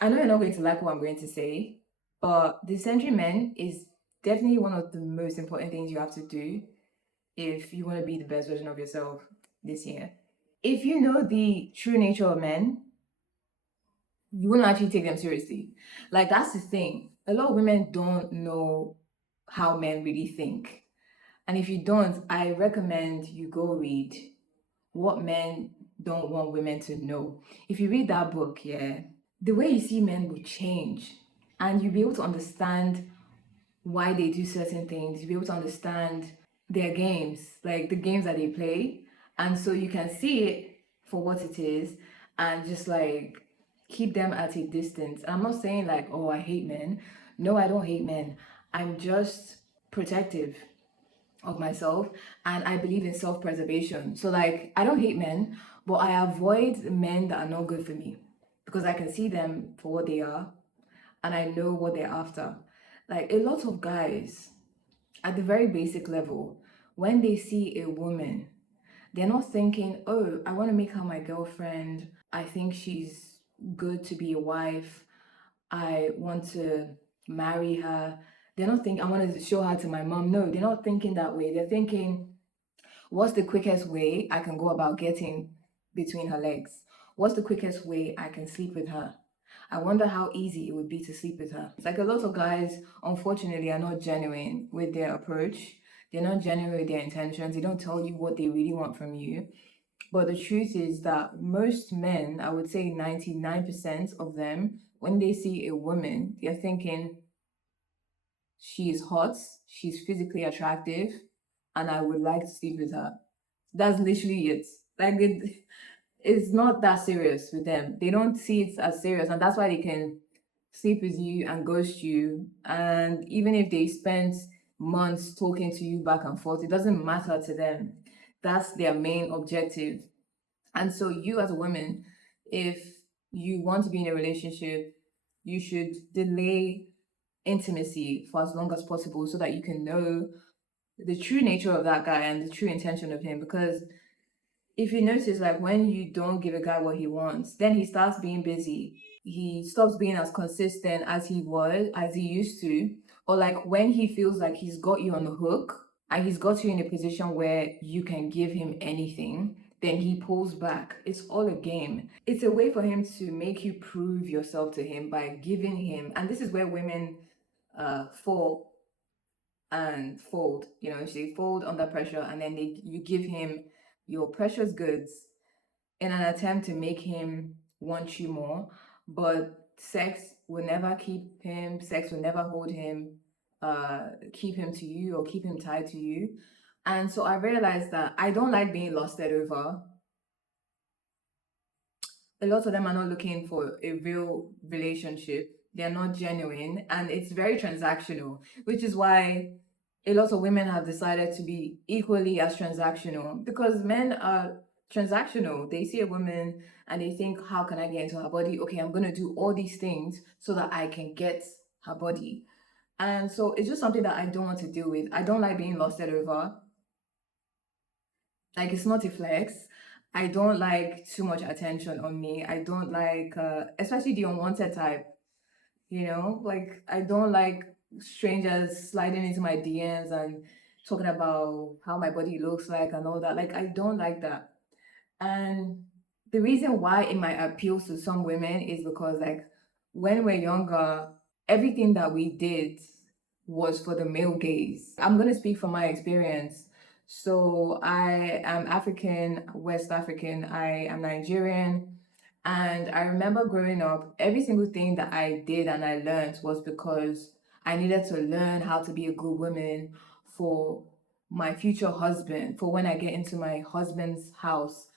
I know you're not going to like what I'm going to say, but decentering men is definitely one of the most important things you have to do if you want to be the best version of yourself this year. If you know the true nature of men, you wouldn't actually take them seriously. Like, that's the thing. A lot of women don't know how men really think. And if you don't, I recommend you go read What Men Don't Want Women to Know. If you read that book, yeah, the way you see men will change. And you'll be able to understand why they do certain things. You'll be able to understand their games, like the games that they play. And so you can see it for what it is and just like keep them at a distance. And I'm not saying like, oh, I hate men. No, I don't hate men. I'm just protective of myself and I believe in self-preservation. So like I don't hate men, but I avoid men that are not good for me because I can see them for what they are and I know what they're after. Like a lot of guys at the very basic level, when they see a woman, they're not thinking, oh, I want to make her my girlfriend. I think she's good to be a wife. I want to marry her. They're not thinking, I want to show her to my mom. No, they're not thinking that way. They're thinking, what's the quickest way I can go about getting between her legs? What's the quickest way I can sleep with her? I wonder how easy it would be to sleep with her. It's like a lot of guys, unfortunately, are not genuine with their approach. They're not genuine with their intentions. They don't tell you what they really want from you. But the truth is that most men, I would say 99% of them, when they see a woman, they're thinking, she is hot, she's physically attractive, and I would like to sleep with her. That's literally it. Like it's not that serious with them. They don't see it as serious, and that's why they can sleep with you and ghost you. And even if they spend months talking to you back and forth, it doesn't matter to them. That's their main objective. And so, you as a woman, if you want to be in a relationship, you should delay intimacy for as long as possible so that you can know the true nature of that guy and the true intention of him. Because if you notice, like when you don't give a guy what he wants, then he starts being busy. He stops being as consistent as as he used to. Or like when he feels like he's got you on the hook and he's got you in a position where you can give him anything, then he pulls back. It's all a game. It's a way for him to make you prove yourself to him by giving him, and this is where women fall and fold. You know, they fold under pressure, and then you give him your precious goods in an attempt to make him want you more. But sex will never keep him. Sex will never hold him. Keep him to you or keep him tied to you. And so I realized that I don't like being lusted over. A lot of them are not looking for a real relationship. They're not genuine and it's very transactional, which is why a lot of women have decided to be equally as transactional because men are transactional. They see a woman and they think, how can I get into her body? Okay, I'm going to do all these things so that I can get her body. And so it's just something that I don't want to deal with. I don't like being lusted over. Like it's not a flex. I don't like too much attention on me. I don't like especially the unwanted type, you know? Like I don't like strangers sliding into my DMs and talking about how my body looks like and all that. Like I don't like that. And the reason why it might appeal to some women is because like when we're younger, everything that we did was for the male gaze. I'm gonna speak from my experience. So I am African, West African, I am Nigerian. And I remember growing up, every single thing that I did and I learned was because I needed to learn how to be a good woman for my future husband, for when I get into my husband's house.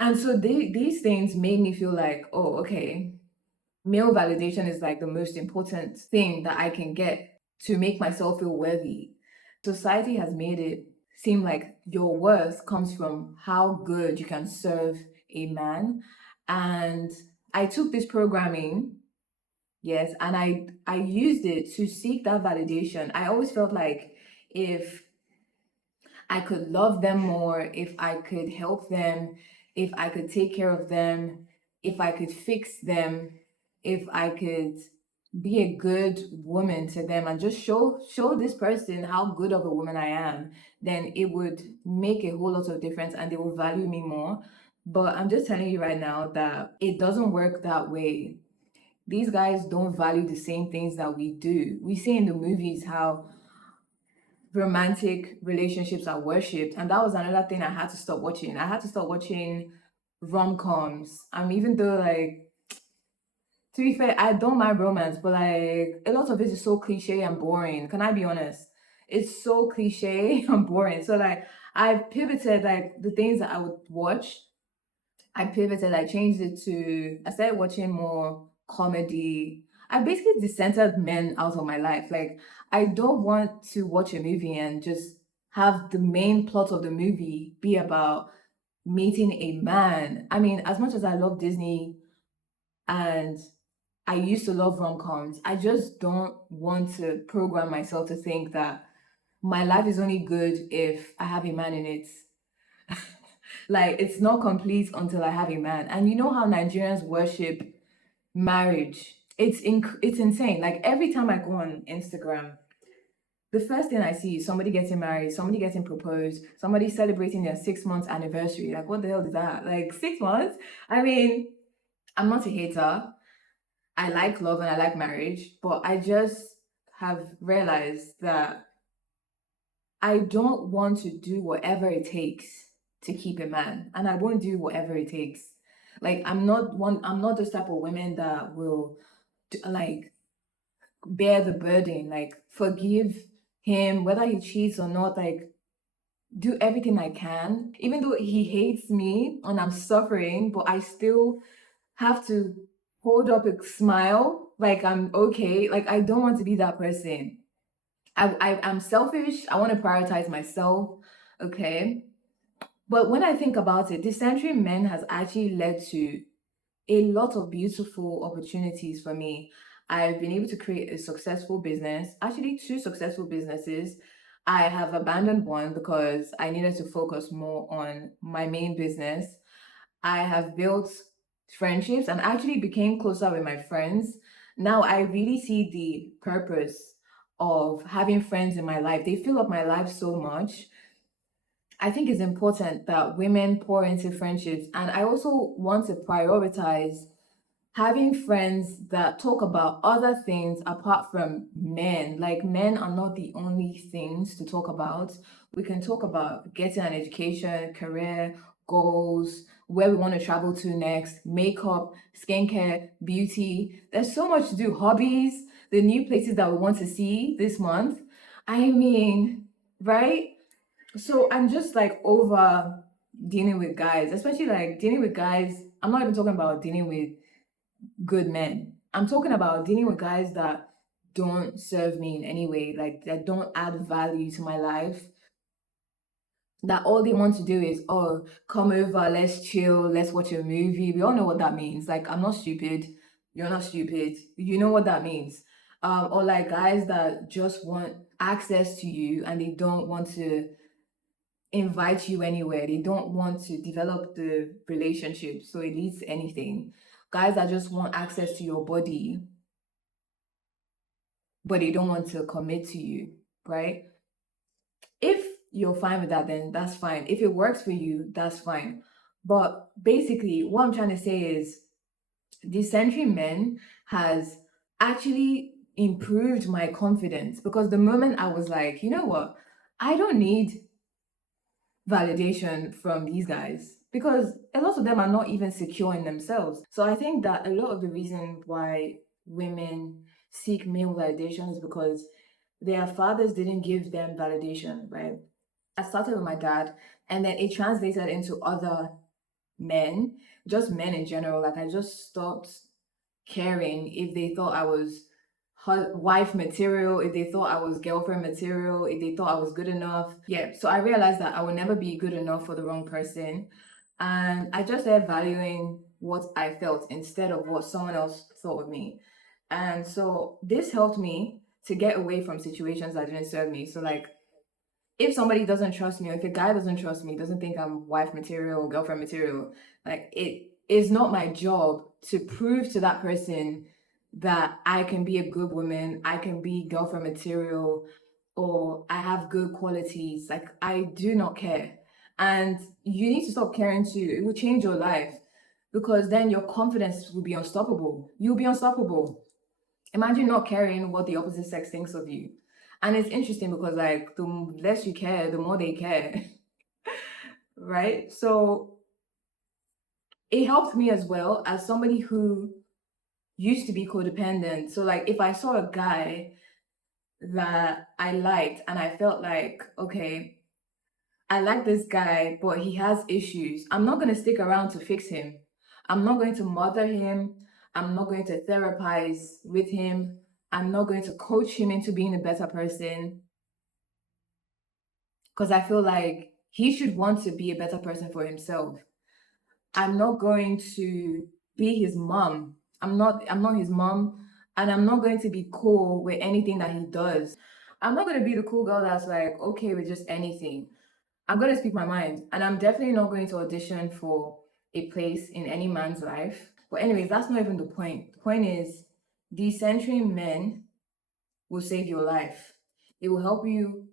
And so these things made me feel like, oh, okay, male validation is like the most important thing that I can get to make myself feel worthy. Society has made it seem like your worth comes from how good you can serve a man. And I took this programming, yes, and I used it to seek that validation. I always felt like if I could love them more, if I could help them, if I could take care of them, if I could fix them, if I could be a good woman to them and just show this person how good of a woman I am, then it would make a whole lot of difference and they will value me more. But I'm just telling you right now that it doesn't work that way. These guys don't value the same things that we do. We see in the movies how romantic relationships are worshipped, and that was another thing I had to stop watching. I had to stop watching rom-coms. Even though, like, to be fair, I don't mind romance, but like a lot of it is so cliche and boring. Can I be honest? It's so cliche and boring. So like I pivoted, like the things that I would watch, I pivoted, I changed it to, I started watching more comedy. I basically decentered men out of my life. Like, I don't want to watch a movie and just have the main plot of the movie be about meeting a man. As much as I love Disney and I used to love rom-coms, I just don't want to program myself to think that my life is only good if I have a man in it. Like it's not complete until I have a man. And you know how Nigerians worship marriage. It's insane. Like every time I go on Instagram, the first thing I see is somebody getting married, somebody getting proposed, somebody celebrating their 6 months anniversary. Like what the hell is that? Like 6 months? I'm not a hater. I like love and I like marriage, but I just have realized that I don't want to do whatever it takes to keep a man, and I won't do whatever it takes. Like I'm not this type of women that will like bear the burden, like forgive him whether he cheats or not, like do everything I can, even though he hates me and I'm suffering, but I still have to hold up a smile like I'm okay. Like I don't want to be that person. I'm selfish. I want to prioritize myself. Okay. But when I think about it, decentering men has actually led to a lot of beautiful opportunities for me. I've been able to create a successful business, actually, two successful businesses. I have abandoned one because I needed to focus more on my main business. I have built friendships and actually became closer with my friends. Now I really see the purpose of having friends in my life. They fill up my life so much. I think it's important that women pour into friendships. And I also want to prioritize having friends that talk about other things apart from men. Like, men are not the only things to talk about. We can talk about getting an education, career, goals, where we want to travel to next, makeup, skincare, beauty. There's so much to do, hobbies, the new places that we want to see this month. Right? So I'm just like over dealing with guys, especially like dealing with guys. I'm not even talking about dealing with good men. I'm talking about dealing with guys that don't serve me in any way, like that don't add value to my life. That all they want to do is, oh, come over, let's chill, let's watch a movie. We all know what that means. Like, I'm not stupid. You're not stupid. You know what that means. Or like guys that just want access to you and they don't want to invite you anywhere. They don't want to develop the relationship. So it leads to anything. Guys that just want access to your body, but they don't want to commit to you, right? If you're fine with that, then that's fine. If it works for you, that's fine. But basically, what I'm trying to say is decentering men has actually improved my confidence because the moment I was like, you know what, I don't need validation from these guys because a lot of them are not even secure in themselves. So I think that a lot of the reason why women seek male validation is because their fathers didn't give them validation, right? I started with my dad and then it translated into other men, just men in general. Like I just stopped caring if they thought I was wife material, if they thought I was girlfriend material, if they thought I was good enough. Yeah, so I realized that I would never be good enough for the wrong person. And I just started valuing what I felt instead of what someone else thought of me. And so this helped me to get away from situations that didn't serve me. So like if somebody doesn't trust me, or if a guy doesn't trust me, doesn't think I'm wife material or girlfriend material, like it's not my job to prove to that person that I can be a good woman, I can be girlfriend material, or I have good qualities. Like, I do not care. And you need to stop caring too. It will change your life because then your confidence will be unstoppable. You'll be unstoppable. Imagine not caring what the opposite sex thinks of you. And it's interesting because, like, the less you care, the more they care, right? So it helped me as well as somebody who used to be codependent. So, like, if I saw a guy that I liked and I felt like, okay, I like this guy, but he has issues, I'm not going to stick around to fix him. I'm not going to mother him. I'm not going to therapize with him. I'm not going to coach him into being a better person because I feel like he should want to be a better person for himself. I'm not going to be his mom. I'm not his mom, and I'm not going to be cool with anything that he does. I'm not going to be the cool girl that's like okay with just anything. I'm going to speak my mind, and I'm definitely not going to audition for a place in any man's life. But anyways, that's not even the point. The point is decentering men will save your life. It will help you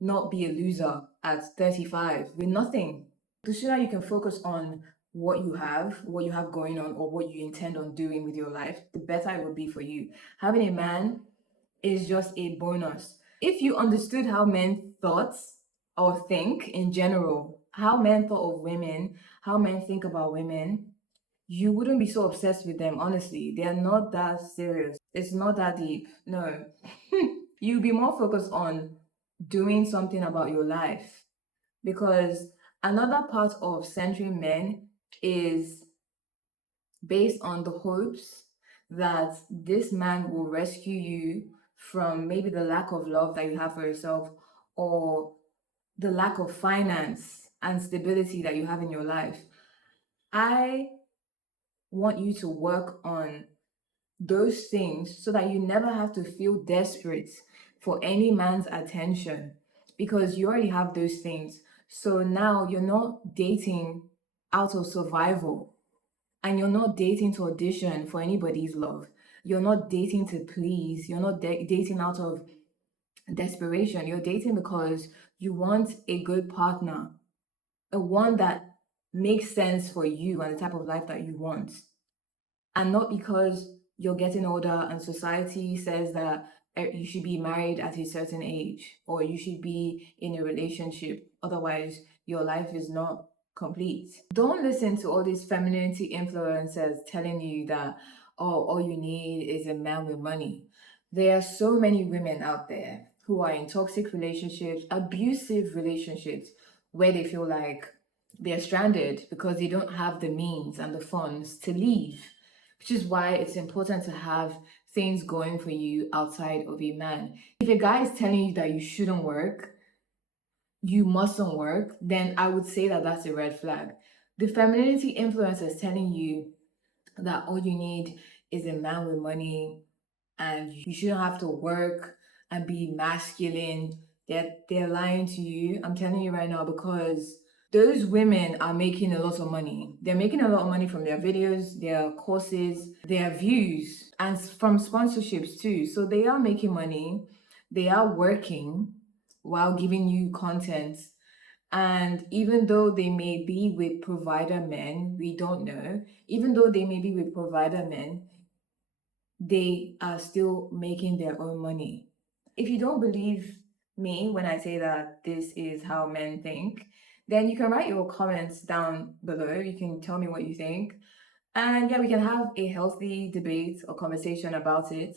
not be a loser at 35 with nothing. The sooner you can focus on what you have going on, or what you intend on doing with your life, the better it will be for you. Having a man is just a bonus. If you understood how men thought or think in general, how men thought of women, how men think about women, you wouldn't be so obsessed with them, honestly. They are not that serious. It's not that deep. No. You'll be more focused on doing something about your life. Because another part of centering men is based on the hopes that this man will rescue you from maybe the lack of love that you have for yourself, or the lack of finance and stability that you have in your life. I want you to work on those things so that you never have to feel desperate for any man's attention because you already have those things. So now you're not dating out of survival, and you're not dating to audition for anybody's love. You're not dating to please. You're not dating out of desperation. You're dating because you want a good partner, a one that makes sense for you and the type of life that you want, and not because you're getting older and society says that you should be married at a certain age or you should be in a relationship, otherwise your life is not complete. Don't listen to all these femininity influencers telling you that, oh, all you need is a man with money. There are so many women out there who are in toxic relationships, abusive relationships, where they feel like they're stranded because they don't have the means and the funds to leave, which is why it's important to have things going for you outside of a man. If a guy is telling you that you shouldn't work, you mustn't work, then I would say that that's a red flag. The femininity influencer is telling you that all you need is a man with money and you shouldn't have to work and be masculine. They're lying to you. I'm telling you right now, because those women are making a lot of money. They're making a lot of money from their videos, their courses, their views, and from sponsorships too. So they are making money. They are working while giving you content. And even though they may be with provider men, we don't know, even though they may be with provider men, they are still making their own money. If you don't believe me when I say that this is how men think, then you can write your comments down below. You can tell me what you think. And yeah, we can have a healthy debate or conversation about it.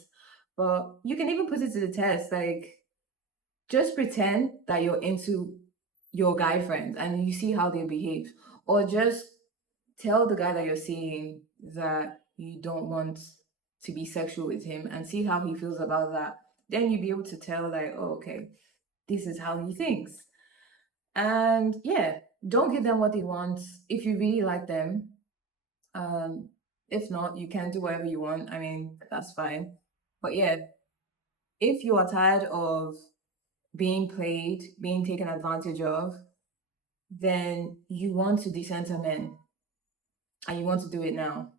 But you can even put it to the test. Like, just pretend that you're into your guy friends and you see how they behave. Or just tell the guy that you're seeing that you don't want to be sexual with him and see how he feels about that. Then you'll be able to tell, like, oh, okay, this is how he thinks. And yeah, don't give them what they want if you really like them. Um, if not, you can do whatever you want. I mean, that's fine. But yeah, if you are tired of being played, being taken advantage of, then you want to decenter men. and you want to do it now.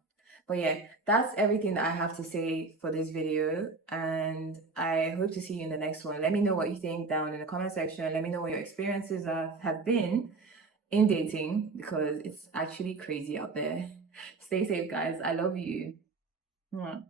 But yeah, that's everything that I have to say for this video, and I hope to see you in the next one. Let me know what you think down in the comment section. Let me know what your experiences have been in dating, because it's actually crazy out there. Stay safe, guys. I love you. Mwah.